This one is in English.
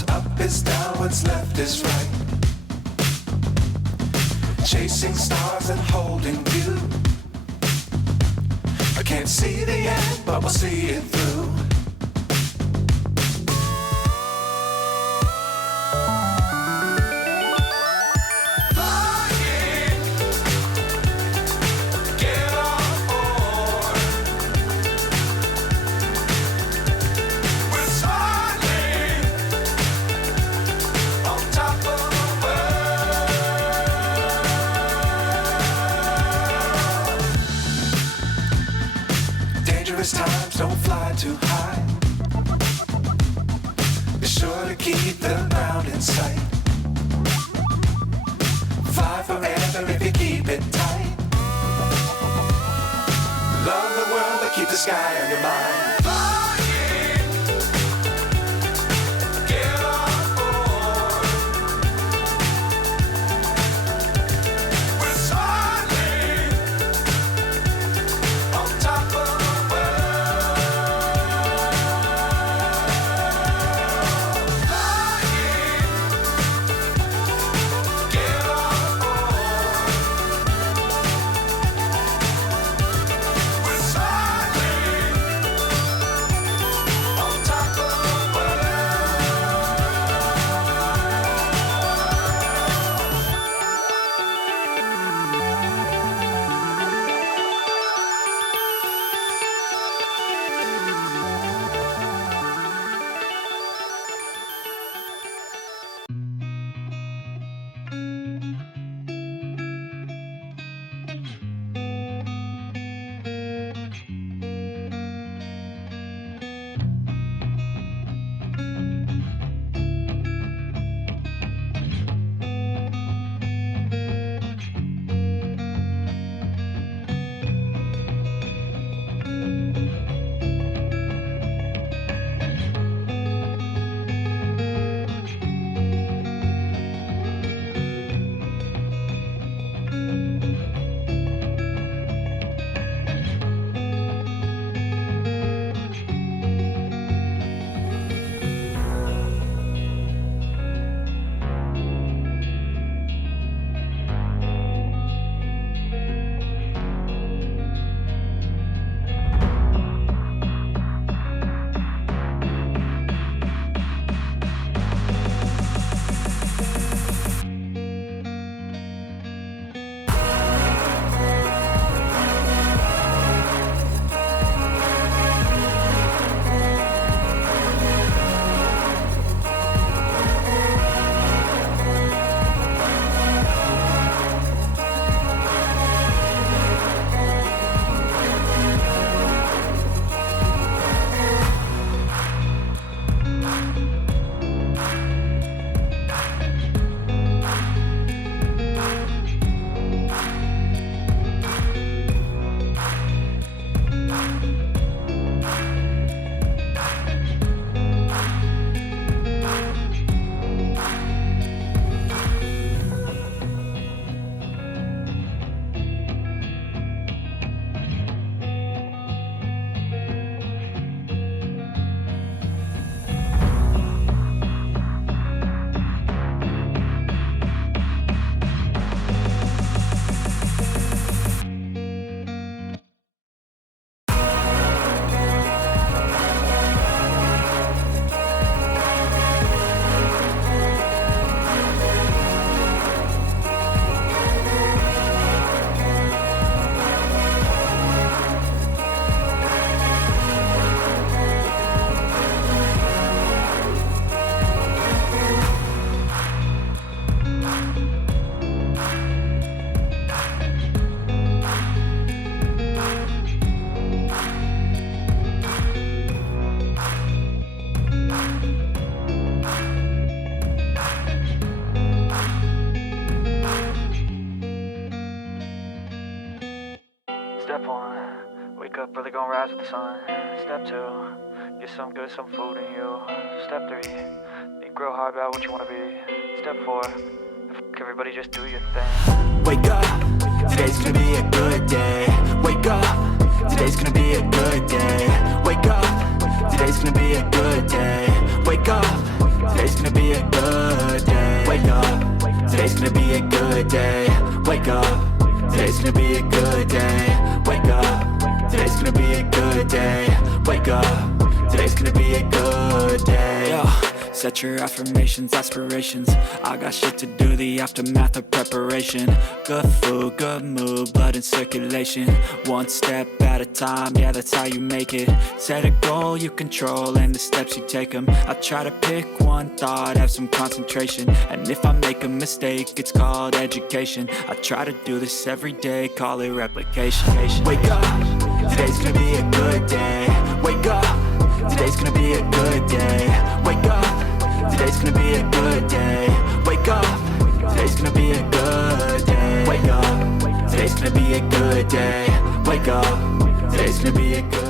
What's up is down, what's left is right. Chasing stars and holding you. I can't see the end, but we'll see it through. Times don't fly too high. Be sure to keep the ground in sight. Fly forever if you keep it tight. Love the world but keep the sky on your mind. Step one, wake up early, gonna rise with the sun. Step two, get some good, some food in you. Step three, think real hard about what you wanna be. Step four, everybody just do your thing. Wake up, today's gonna be a good day. Wake up, today's gonna be a good day. Wake up, today's gonna be a good day. Wake up, today's gonna be a good day. Wake up, today's gonna be a good day. Wake up, today's gonna be a good day. Wake up, today's gonna be a good day. Wake up, today's gonna be a good day. Yo, set your affirmations, aspirations. I got shit to do, the aftermath of preparation. Good food, good mood, blood in circulation. One step at a time, yeah, that's how you make it. Set a goal you control and the steps you take them. I try to pick one thought, have some concentration. And if I make a mistake, it's called education. I try to do this every day, call it replication. Wake up, today's gonna be a good day. Wake up, today's gonna be a good day. Wake up, today's gonna be a good day. Wake up, today's gonna be a good day. Wake up, today's gonna be a good day. Wake up, today's gonna be a good day.